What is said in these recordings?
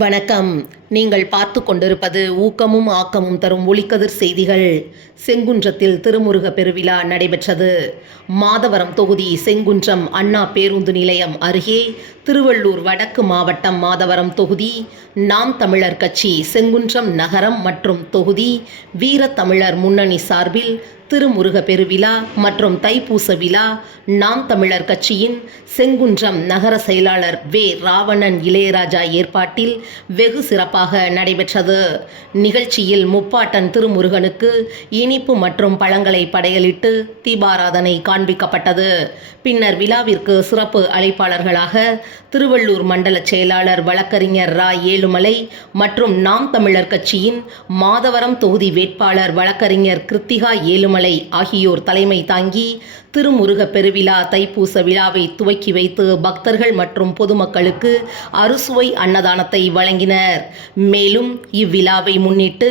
வணக்கம். நீங்கள் பார்த்து கொண்டிருப்பது ஊக்கமும் ஆக்கமும் தரும் ஒளிக்கதிர் செய்திகள். செங்குன்றத்தில் திருமுருக பெருவிழா நடைபெற்றது. மாதவரம் தொகுதி செங்குன்றம் அண்ணா பேருந்து நிலையம் அருகே திருவள்ளூர் வடக்கு மாவட்டம் மாதவரம் தொகுதி நாம் தமிழர் கட்சி செங்குன்றம் நகரம் மற்றும் தொகுதி வீரத்தமிழர் முன்னணி சார்பில் திருமுருக பெருவிழா மற்றும் தைப்பூச விழா நாம் தமிழர் கட்சியின் செங்குன்றம் நகர செயலாளர் வே ராவணன் இளையராஜா ஏற்பாட்டில் வெகு சிறப்பாக நடைபெற்றது. நிகழ்ச்சியில் முப்பாட்டன் திருமுருகனுக்கு இனிப்பு மற்றும் பழங்களை படையலிட்டு தீபாராதனை காண்பிக்கப்பட்டது. பின்னர் விழாவிற்கு சிறப்பு அழைப்பாளர்களாக திருவள்ளூர் மண்டல செயலாளர் வழக்கறிஞர் ரா ஏழுமலை மற்றும் நாம் தமிழர் கட்சியின் மாதவரம் தொகுதி வேட்பாளர் வழக்கறிஞர் கிருத்திகா ஏழுமலை ஆகியோர் தலைமை தாங்கி திருமுருக பெருவிழா தைப்பூச விழாவை துவக்கி வைத்து பக்தர்கள் மற்றும் பொதுமக்களுக்கு அறுசுவை அன்னதானத்தை வழங்கினர். மேலும் இவ்விழாவை முன்னிட்டு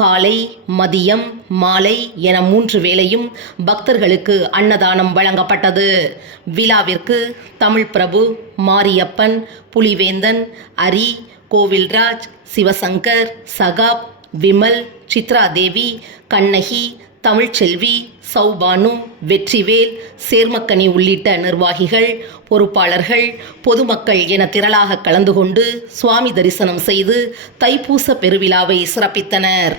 காலை, மதியம், மாலை என 3 வேளையும் பக்தர்களுக்கு அன்னதானம் வழங்கப்பட்டது. விழாவிற்கு தமிழ் பிரபு, மாரியப்பன், புலிவேந்தன், அரி, கோவில்ராஜ், சிவசங்கர், சகாப், விமல், சித்ரா தேவி, கண்ணகி, தமிழ்ச்செல்வி, சௌபானு, வெற்றிவேல், சேர்மக்கனி உள்ளிட்ட நிர்வாகிகள், பொறுப்பாளர்கள், பொதுமக்கள் என திரளாக கலந்து கொண்டு சுவாமி தரிசனம் செய்து தைப்பூச பெருவிழாவை சிறப்பித்தனர்.